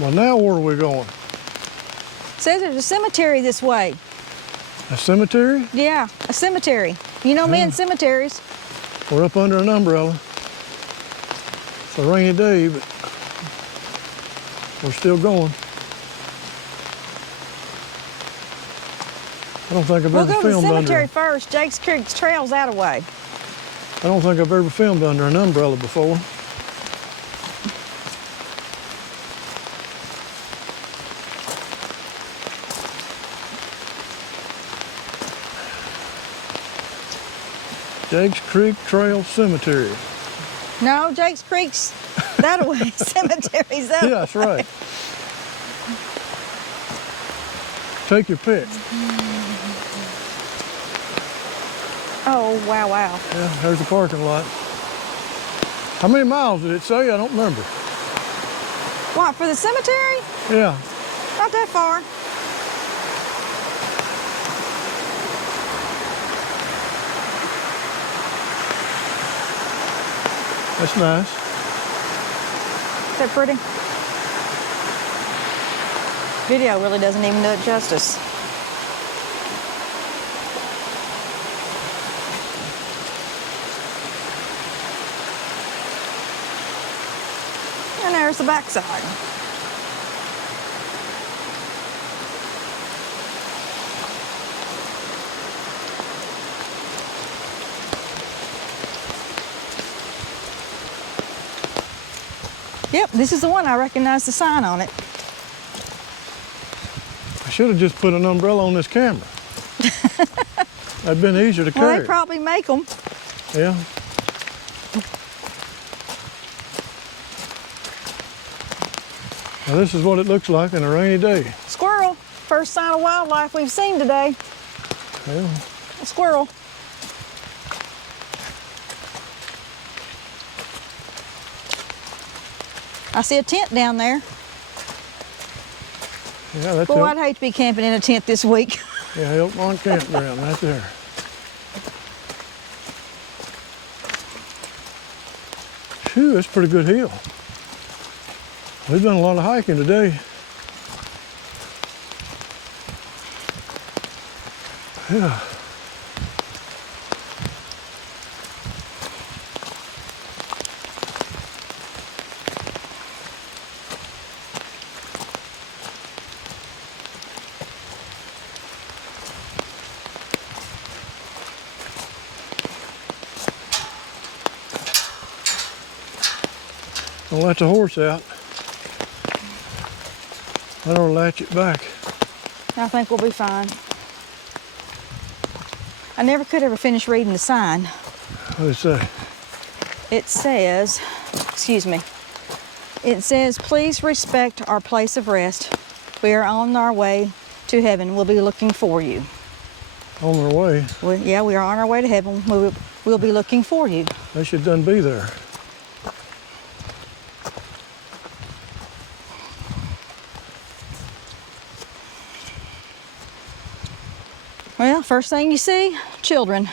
Well, now where are we going? Says there's a cemetery this way. A cemetery? Yeah, a cemetery. You know me and cemeteries. We're up under an umbrella. It's a rainy day, but we're still going. I don't think I've We'll ever go to the filmed cemetery under. first. Jake's Creek's trail's that away. I don't think I've ever filmed under an umbrella before. Jake's Creek Trail Cemetery. No, Jake's Creek's that away. Cemetery's that Yeah, that's right. Take your pick. Oh, wow, wow. Yeah, there's the parking lot. How many miles did it say? I don't remember. What, for the cemetery? Yeah. Not that far. That's nice. Is that pretty? Video really doesn't even do it justice. And there's the backside. Yep, this is the one. I recognize the sign on it. I should have just put an umbrella on this camera. That'd been easier to Well, carry. they probably make them. Yeah. Now this is what it looks like on a rainy day. Squirrel. First sign of wildlife we've seen today. Yeah. A squirrel. I see a tent down there. Yeah, that's Boy, I'd hate to be camping in a tent this week. yeah, Elkmont Campground right there. Phew, that's a pretty good hill. We've done a lot of hiking today. Yeah. Don't let the horse out. I don't latch it back. I think we'll be fine. I never could ever finish reading the sign. What does it say? It says, excuse me, it says, please respect our place of rest. We are on our way to heaven. We'll be looking for you. On their way. Yeah, we are on our way to heaven. We'll be looking for you. They should done be there. Well, first thing you see, children.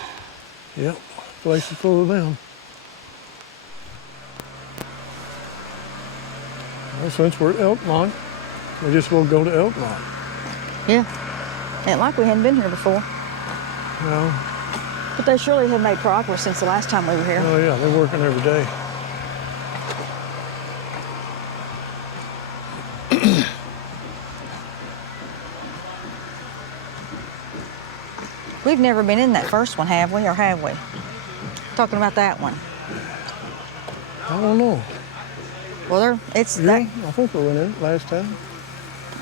Yep, place is full of them. Well, since we're at Elkmont, we just will go to Elkmont. Yeah. Ain't like we hadn't been here before. No. But they surely have made progress since the last time we were here. Oh yeah, they're working every day. We've never been in that first one, have we? Or have we? Talking about that one. I don't know. Well, it's Yeah, that. I think we went in it last time.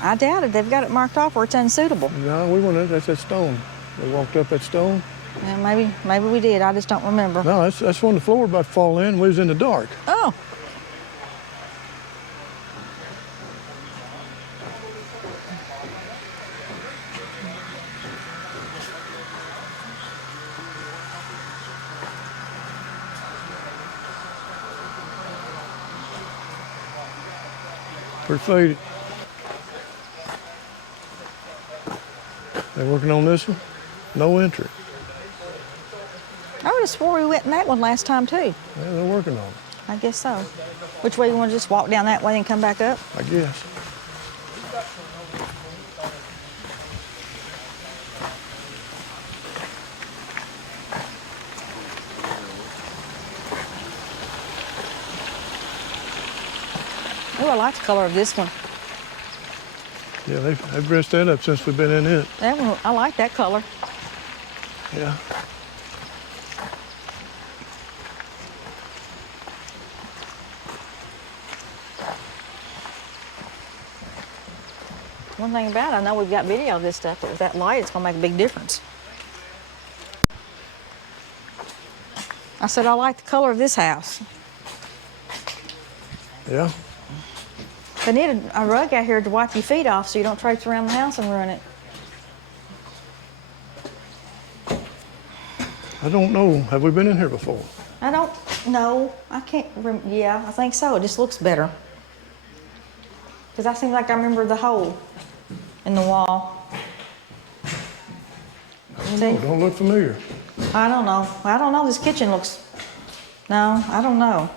I doubt it. They've got it marked off where it's unsuitable. No, we went in. That's that stone. We walked up that stone. Yeah, maybe we did. I just don't remember. No, that's when the floor about to fall in. We was in the dark. Oh. Pretty faded. They working on this one? No entry. I would have swore we went in that one last time too. Yeah, they're working on it, I guess so. Which way you want to just walk down that way and come back up? I guess. Oh, I like the color of this one. Yeah, they've dressed that up since we've been in it. That one, I like that color. Yeah. One thing about it, I know we've got video of this stuff, but with that light, it's gonna make a big difference. I said, I like the color of this house. Yeah. They need a rug out here to wipe your feet off so you don't traipse around the house and ruin it. I don't know. Have we been in here before? I don't know. I can't yeah, I think so. It just looks better. Because I seem like I remember the hole in the wall. See? Oh, don't look familiar. I don't know. I don't know. This kitchen looks... No, I don't know.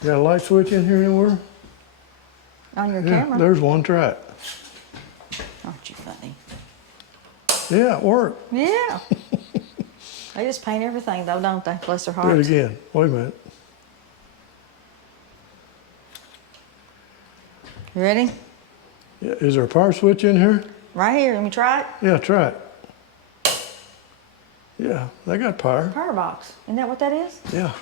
You got a light switch in here anywhere? On your Yeah, camera? there's one. Try it. Aren't you funny? Yeah, it worked. Yeah. They just paint everything though, don't they? Bless their Do hearts. it again. Wait a minute. You ready? Yeah, is there a power switch in here? Right here. Let me try it. Yeah, try it. Yeah, they got power. Power box. Isn't that what that is? Yeah.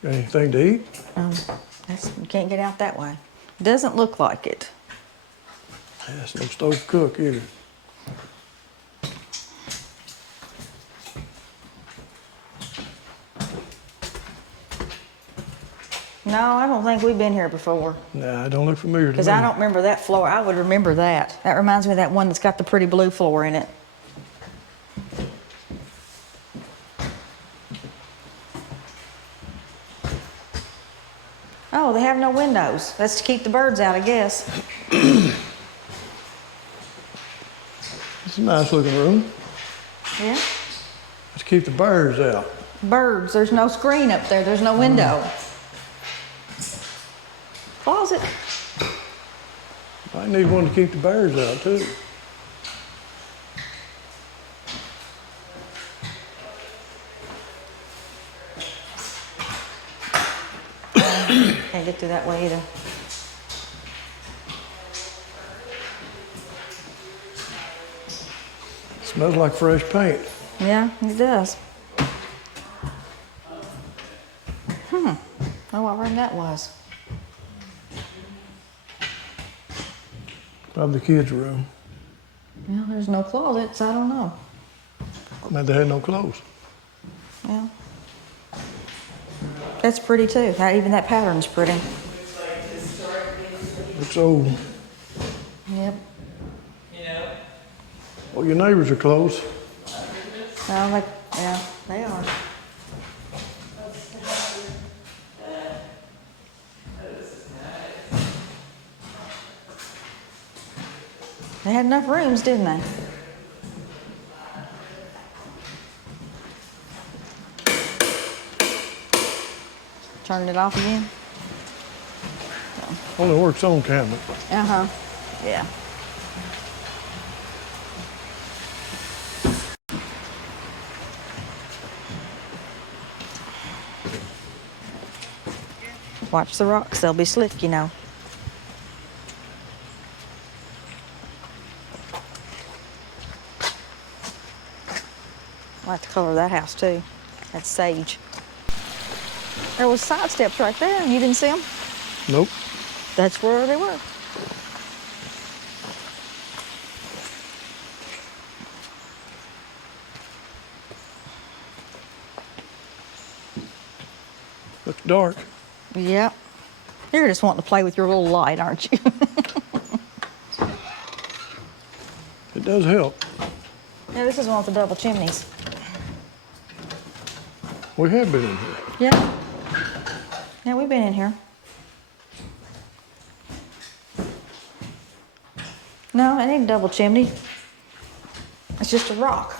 Got anything to eat? You can't get out that way. Doesn't look like it. Yeah, it's no stove to cook either. No, I don't think we've been here before. Nah, I don't look familiar to me. Because I don't remember that floor. I would remember that. That reminds me of that one that's got the pretty blue floor in it. Oh, they have no windows. That's to keep the birds out, I guess. It's a nice looking room. Yeah. Let's keep the birds out. Birds. There's no screen up there. There's no window. Closet. I need one to keep the birds out too. Can't get through that way either. Smells like fresh paint. Yeah, it does. Oh, what room that was. Probably the kids' room. Yeah, there's no closets. I don't know. Maybe they had no clothes. Yeah. That's pretty too. Even that pattern's pretty. Looks old. Yep. Well, your neighbors are close. Well, yeah, they are. They had enough rooms, didn't they? Turn it off again? Only works on camera. Uh-huh. Yeah. Watch the rocks, they'll be slick, you know. I like the color of that house too. That's sage. There was side steps right there. You didn't see them? Nope. That's where they were. Looks dark. Yep. You're just wanting to play with your little light, aren't you? It does help. Yeah, this is one with the double chimneys. We have been in here. Yeah. Yeah, we've been in here. No, it ain't a double chimney. It's just a rock.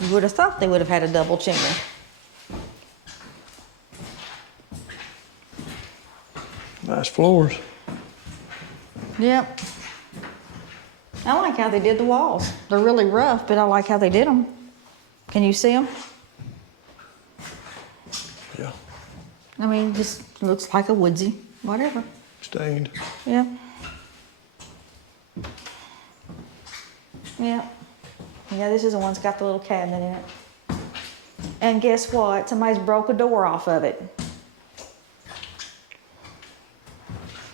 You would have thought they would have had a double chimney. Nice floors. Yep. I like how they did the walls. They're really rough, but I like how they did them. Can you see them? Yeah. I mean, just looks like a woodsy, whatever. Stained. Yeah. Yeah. Yeah, this is the one that's got the little cabinet in it. And guess what? Somebody's broke a door off of it.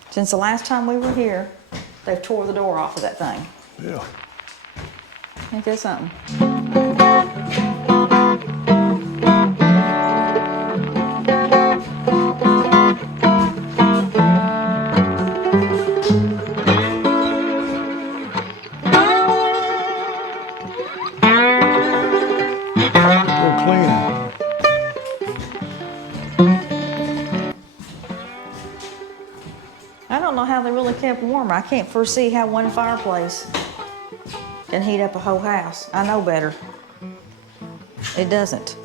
Since the last time we were here, they've tore the door off of that thing. Yeah. Ain't that something? Little cleaning. I don't know how they really kept warm. I can't foresee how one fireplace can heat up a whole house. I know better. It doesn't.